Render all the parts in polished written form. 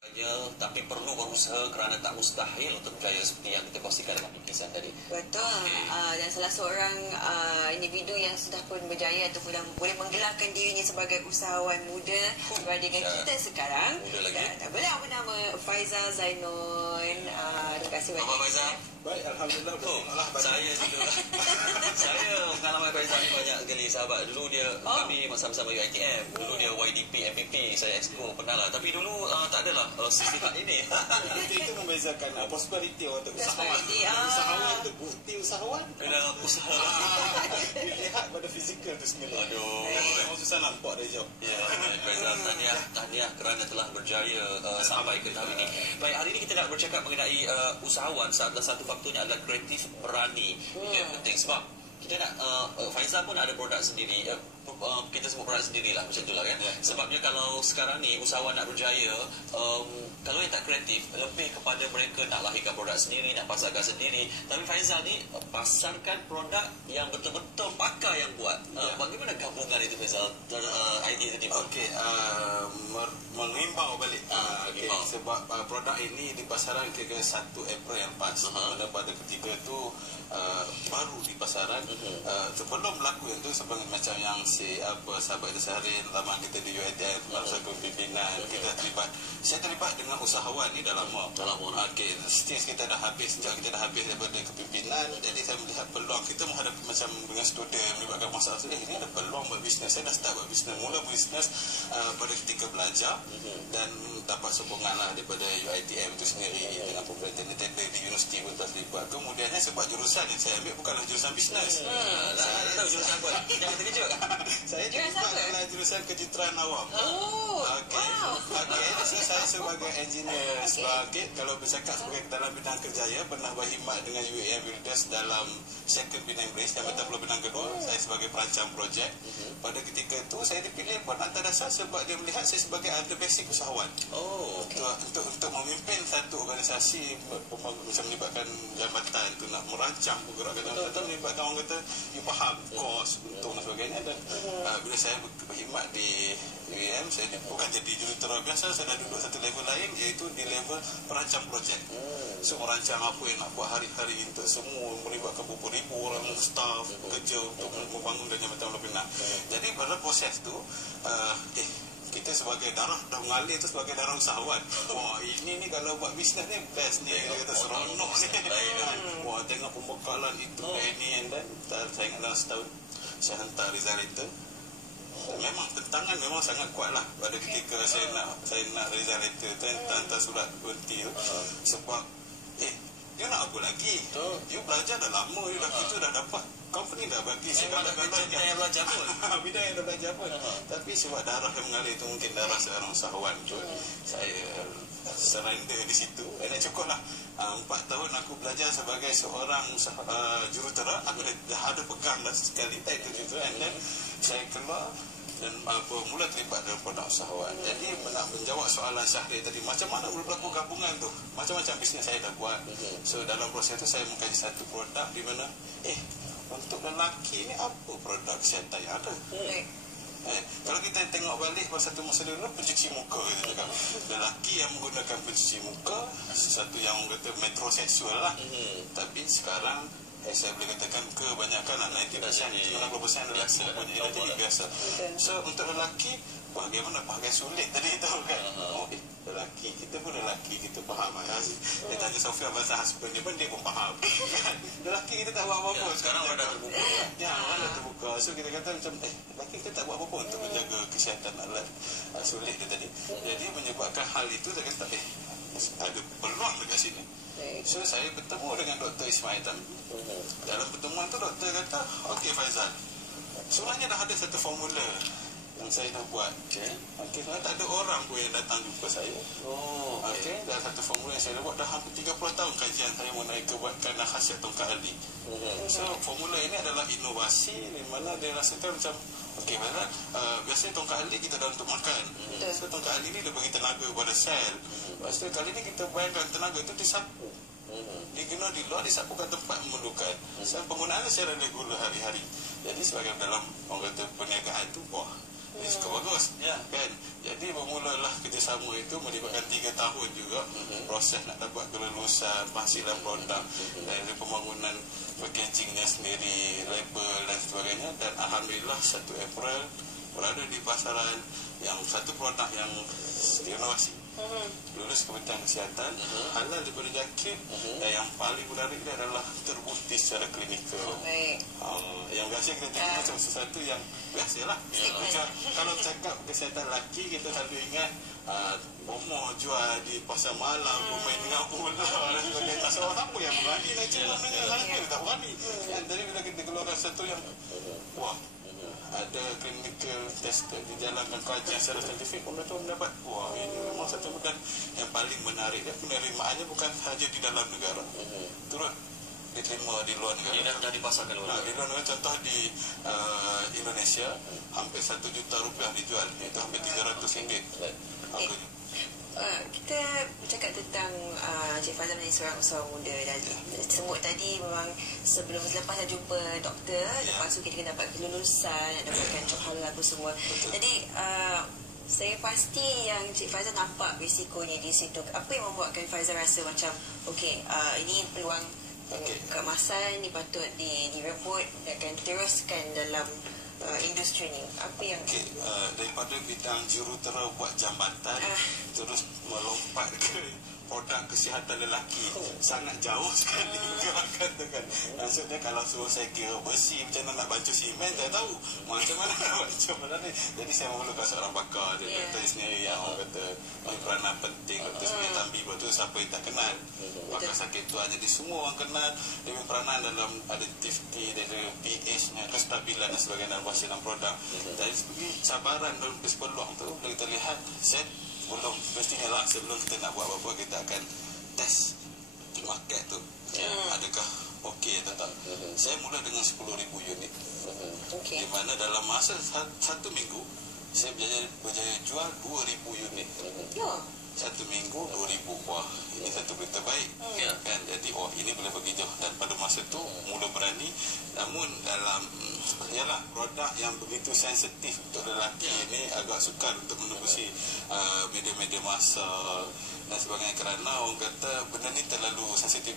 Tapi perlu berusaha kerana tak mustahil untuk berjaya seperti yang kita kongsikan dalam lukisan tadi. Betul. Dan salah seorang individu yang sudah pun berjaya ataupun boleh menggelarkan dirinya sebagai usahawan muda berbanding dengan kita sekarang. Muda lagi. Beliau bernama Faizal Zainun. Terima kasih banyak. Apa Faizal? Baik, Alhamdulillah. Saya juga. Saya pengalaman Faizal ni banyak sekali sahabat. Dulu dia kami sama-sama UiTM. Dulu dia YDP, MPP. Saya Exco pernah lah. Tapi dulu tak adalah sifat ini. Itu membezakan prosperity untuk usahawan. Usahawan itu bukti usahawan. Bila usaha. Dilihat pada fizikal itu sendiri. Aduh. Memang susah nampak dari jauh. Ya, Faizal, tahniah kerana telah berjaya sampai ke tahap ini. Baik, hari ini kita nak bercakap mengenai usahawan. Salah satu faktornya adalah kreatif, berani. Itu yang penting sebab kita nak Faizal pun ada produk sendiri. Kita semua produk sendirilah macam itulah kan. Sebabnya kalau sekarang ni usahawan nak berjaya, kalau yang tak kreatif, lebih kepada mereka nak lahirkan produk sendiri, nak pasarkan sendiri. Tapi Faizal ni pasarkan produk yang betul-betul pakar yang buat. Bagaimana gabungan itu Faizal? Idea tadi. Okey, mengimbau balik. Sebab produk ini di pasaran kira 1 April yang pas. Pada ketika itu baru di pasaran. Sebelum berlaku yang tu sebagai macam yang sahabat itu Sehrin lama kita di UiTM masa kepimpinan kita terlibat. Saya terlibat dengan usahawan ni dah lama. Okey, stage kita dah habis, sejak kita dah habis daripada kepimpinan. Jadi saya melihat peluang kita menghadapi macam dengan student melibatkan masalah ini ada peluang buat bisnes. Saya dah start buat bisnes, mula bisnes pada ketika belajar dan dapat sokongan lah daripada UiTM itu sendiri dengan pemerintah di universiti pun terlibat. Kemudiannya sebab jurusan yang saya ambil bukanlah jurusan bisnes. Saya tahu jurusan apa. Jangan terkejut. Saya terlibat dalam jurusan kejuruteraan awam. So saya sebagai engineer sebagai kalau bercakap sebagai dalam bidang kerjaya pernah berkhidmat dengan UAM Builders dalam second bidang Inggeris yang betul bidang kedua saya sebagai perancang projek. Pada ketika itu saya dipilih buat atas dasar sebab dia melihat saya sebagai ahli basic usahawan. Untuk memimpin satu organisasi macam melibatkan jabatan tu nak merancang pergerakan jabatan melibatkan orang kata you faham kos untung dan sebagainya. Dan bila saya berkhidmat di UAM saya bukan jadi jurutera biasa, saya dah duduk satu level lain iaitu di level perancang projek. So merancang apa yang nak buat hari-hari untuk semua melibatkan ribu orang staff kerja untuk membangun dan jabatan Pinang. Jadi pada proses tu kita sebagai darah dah mengalir tu sebagai darah usahawan. Wah, ini kalau buat bisnes ni best ni, kata seronok ni. Wah, tengok pembekalan itu ini dan saya ingat dalam setahun saya hantar result letter. Memang tentangan memang sangat kuat lah pada ketika saya nak result letter tu, hantar surat berhenti tu. Sebab you nak apa lagi? You belajar dah lama, you dah kita dah dapat company dah bagi segala-galanya. Bidang yang belajar pun. Bidang yang dah belajar pun. Tapi sebab darah yang mengalir itu mungkin darah seorang usahawan pun. Saya surrender di situ. Dah cukup lah. 4 tahun aku belajar sebagai seorang jurutera. Aku dah ada pegang dah sekali title jurutera. And then saya keluar dan mula terlibat dalam produk usahawan. Jadi nak menjawab soalan Syahrir tadi, macam mana berlaku gabungan tu? Macam-macam bisnes saya dah buat. So dalam proses tu saya mengkaji satu produk di mana untuk lelaki ni apa produk kesihatan yang ada? Kalau kita tengok balik pada satu masa dulu pencuci muka kita cakap. Lelaki yang menggunakan pencuci muka sesuatu yang orang kata metroseksual lah. Tapi sekarang saya boleh katakan kebanyakan 90% lelaki mempunyai jadi biasa. So untuk lelaki bagaimana bahagian sulit tadi tu kan. Lelaki kita pun lelaki kita faham kan. Dia tanya Sofia bahasa husband dia pun dia pun faham. Lelaki kita tak buat apa-apa. Sekarang orang dah terbuka. Orang dah terbuka. So kita kata macam lelaki kita tak buat apa-apa untuk menjaga kesihatan alat. Sulit dia tadi. Jadi menyebabkan hal itu saya kata ada peluang dekat sini. So saya bertemu dengan Dr. Ismail Tan. Dalam pertemuan tu doktor kata, okey Faizal, sebenarnya dah ada satu formula yang saya dah buat. Okey, tak ada orang pun yang datang jumpa saya. Okey, dah satu formula yang saya dah buat dah hampir 30 tahun kajian saya mengenai kebaikan dan khasiat tongkat Ali. So formula ini adalah inovasi di mana dia rasakan macam okey, mana biasanya tongkat Ali kita dah untuk makan. So tongkat Ali ni dia bagi tenaga kepada sel. Lepas tu kali ni kita bayangkan tenaga tu disapu. Diguna di luar disapukan tempat memerlukan. So penggunaan secara regular hari-hari. Jadi sebagai dalam orang kata perniagaan tu Ini cukup bagus. Kan? Jadi bermulalah kerjasama itu melibatkan 3 tahun juga proses nak dapat kelulusan penghasilan produk dari pembangunan packagingnya sendiri, label dan sebagainya, dan alhamdulillah 1 April berada di pasaran yang satu produk yang inovasi, lulus Kementerian Kesihatan, halal daripada jangkit, dan yang paling menarik dia adalah terbukti secara klinikal. Yang biasa kita tengok macam sesuatu yang biasalah. Macam kalau cakap kesihatan lelaki, kita selalu ingat bomoh jual di pasar malam, bermain dengan bola dan sebagainya. Seorang siapa yang berani nak cuba dengan harga, dia tak berani. Jadi bila kita keluarkan satu yang wah, ada clinical test dijalankan kajian secara saintifik, betul mendapat wah, ini memang satu bukan yang paling menarik. Dan penerimaannya bukan sahaja di dalam negara, turut diterima di luar negara. Ini dah dipasarkan luar negara. Di luar negara, contoh di Indonesia hampir 1 juta rupiah dijual, itu hampir RM300 harganya. Kita bercakap tentang Cik Faizal menjadi seorang usahawan muda, dan sebut tadi memang selepas saya jumpa doktor, lepas tu kita kena dapat kelulusan, nak dapatkan cok halal apa semua. Jadi saya pasti yang Cik Faizal nampak risikonya di situ. Apa yang membuatkan Faizal rasa macam okey, ini peluang keemasan, ni patut direbut dan akan teruskan dalam industri ni? Apa yang daripada bidang jurutera buat jambatan terus melompat ke produk kesihatan lelaki, sangat jauh sekali katakan. Maksudnya kalau suruh saya kira besi macam mana nak bancuh simen, saya tahu macam mana nak bancuh benda ni. Jadi saya memerlukan seorang pakar, doktor sendiri yang orang kata peranan penting. Doktor sendiri Tambi, betul siapa yang tak kenal pakar sakit tuan. Jadi semua orang kenal dia peranan dalam additivity, dari pH-nya, kestabilan dan sebagainya dalam hasilan produk. Dari segi cabaran dalam peluang tu boleh kita lihat set belum, mestinya lah sebelum kita nak buat apa-apa, kita akan test di market tu, adakah okey atau tak. Saya mula dengan 10,000 unit, di mana dalam masa 1 minggu saya berjaya jual 2,000 unit. 1 minggu 2,000. Wah, ini satu berita baik kan. Jadi ini boleh pergi jauh. Dan pada masa tu mula berani. Namun dalam produk yang begitu sensitif untuk lelaki ini agak sukar untuk menembusi media-media masa dan sebagainya, kerana orang kata benda ni terlalu sensitif.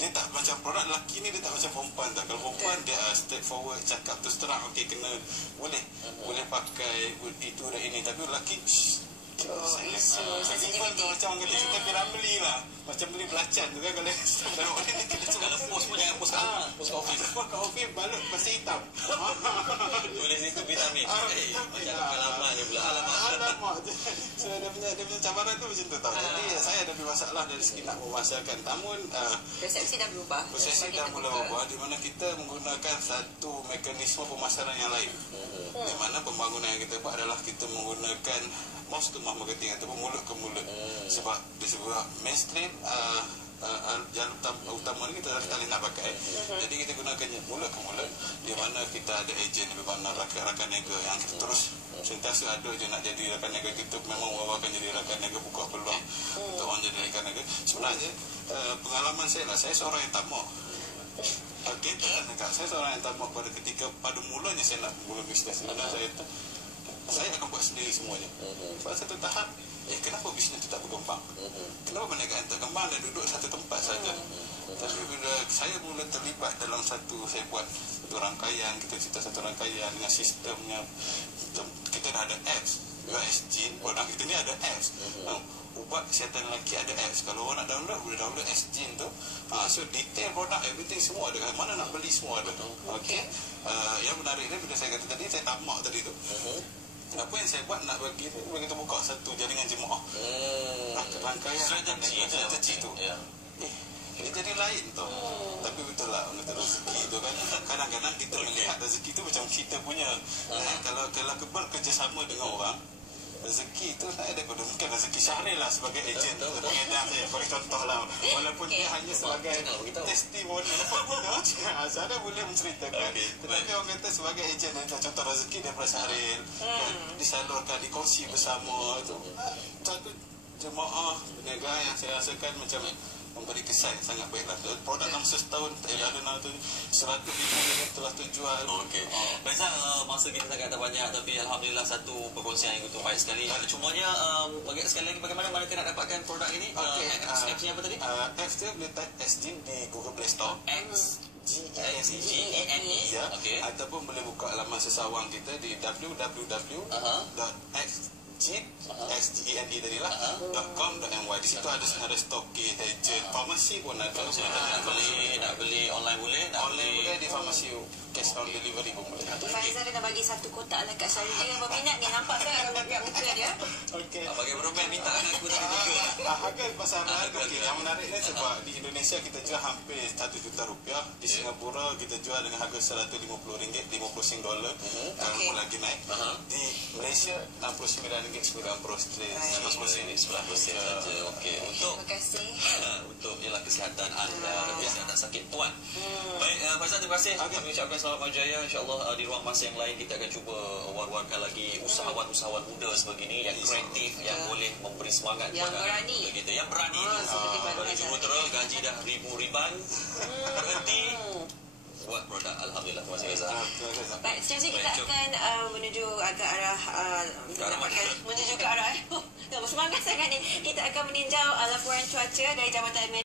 Dia tak macam produk lelaki ni, dia tak macam perempuan tak. Kalau perempuan dia straightforward, cakap terus terang, okey, kena boleh pakai itu dan ini. Tapi lelaki even tu macam orang kata kita Piramli lah, macam beli belacan tu kan. Kalau post pun jangan post kat office. Post kat office balut pasir hitam, tulis itu vitamin. Macam pengalaman je pula. Alamak. So dia punya cabaran tu macam tu tau. Jadi saya ada masalah dari segi nak memasarkan. Namun persepsi dah berubah. Persepsi dah mula berubah, di mana kita menggunakan satu mekanisme pemasaran yang lain. Di mana pembangunan yang kita buat adalah kita menggunakan mouth to mouth marketing ataupun mulut ke mulut. Sebab disebut mainstream jalan utama ni kita tak nak pakai. Jadi kita gunakannya mulut ke mulut, di mana kita ada ejen, memang rakan-rakan niaga yang terus sentiasa ada je nak jadi rakan niaga kita. Memang orang akan jadi rakan niaga, buka peluang untuk orang jadi rakan niaga. Sebenarnya pengalaman saya lah, saya seorang yang tamak. Okey, saya seorang yang tamak pada mulanya saya nak mula bisnes. Sebenarnya saya akan buat sendiri semuanya. Pada satu tahap, kenapa bisnes itu tak berkembang? Kenapa perniagaan tak berkembang dan duduk satu tempat saja? Tapi bila saya mula terlibat dalam saya buat satu rangkaian, kita cerita satu rangkaian dengan sistemnya. Kita dah ada apps, USG, produk kita ni ada apps. Ubat kesihatan lelaki ada apps. Kalau orang nak download, boleh download SGen tu. So detail produk, everything semua ada. Mana nak beli semua ada. Okey. Yang menarik dia bila saya kata tadi, saya tamak tadi tu. Apa yang saya buat nak bagi kita buka satu jaringan jemaah. Rangkaian strategi tu. Dia jadi lain tau. Tapi betul lah, rezeki tu kan. Kadang-kadang kita melihat rezeki tu macam kita punya. Kalau bekerjasama dengan orang, rezeki tu saya ada mungkin rezeki Syahril lah sebagai ejen pengedar saya, sebagai contoh lah, walaupun dia hanya sebagai testimoni saya boleh menceritakan. Tetapi orang kata sebagai ejen, contoh rezeki daripada Syahril disalurkan, dikongsi bersama. Itu satu jemaah perniagaan yang saya rasakan macam memberi kesan yang sangat baiklah. Produk dalam setahun ada tu 100,000 unit telah terjual. Okey. Faizal, masa kita sangat tak banyak, tapi alhamdulillah satu perkongsian yang begitu baik sekali. Cumanya sekali lagi bagaimana mereka nak dapatkan produk ini? X-nya apa tadi? X tu boleh type XGene di Google Play Store. XGENE. Ya. Okey. Ataupun boleh buka laman sesawang kita di www.xgene tadilah .com.my. Di situ ada stokis, agent, farmasi pun ada. Nak beli online boleh? Online boleh, di farmasi cash on delivery pun boleh. Faizal kena bagi satu kotak lah kat saya. Dia berminat ni, nampak tak muka dia? Okey. Bagi bermain minta anak aku tadi tiga. Harga pasaran yang menariknya sebab di Indonesia kita jual hampir RM1 juta. Di Singapura kita jual dengan harga RM150, 50 Sing dollar. Pun lagi naik. Di Malaysia RM69.90. 11% saja. Okey. Terima kasih. Untuk ialah kesihatan anda, biasa tak sakit tuan. Baik, Faizal, terima kasih. Kami ucapkan selamat berjaya. InsyaAllah di ruang masa yang lain kita akan cuba war-warkan lagi usahawan-usahawan muda sebegini yang kreatif, yang boleh memberi semangat yang kepada berani. Kita. Yang berani itu. Dari jurutera, gaji dah ribu-riban, berhenti buat produk. Alhamdulillah. Terima kasih, Faizal. Baik, seterusnya kita akan menuju agak arah menuju ke arah semangat sangat ni. Kita akan meninjau laporan cuaca dari Jabatan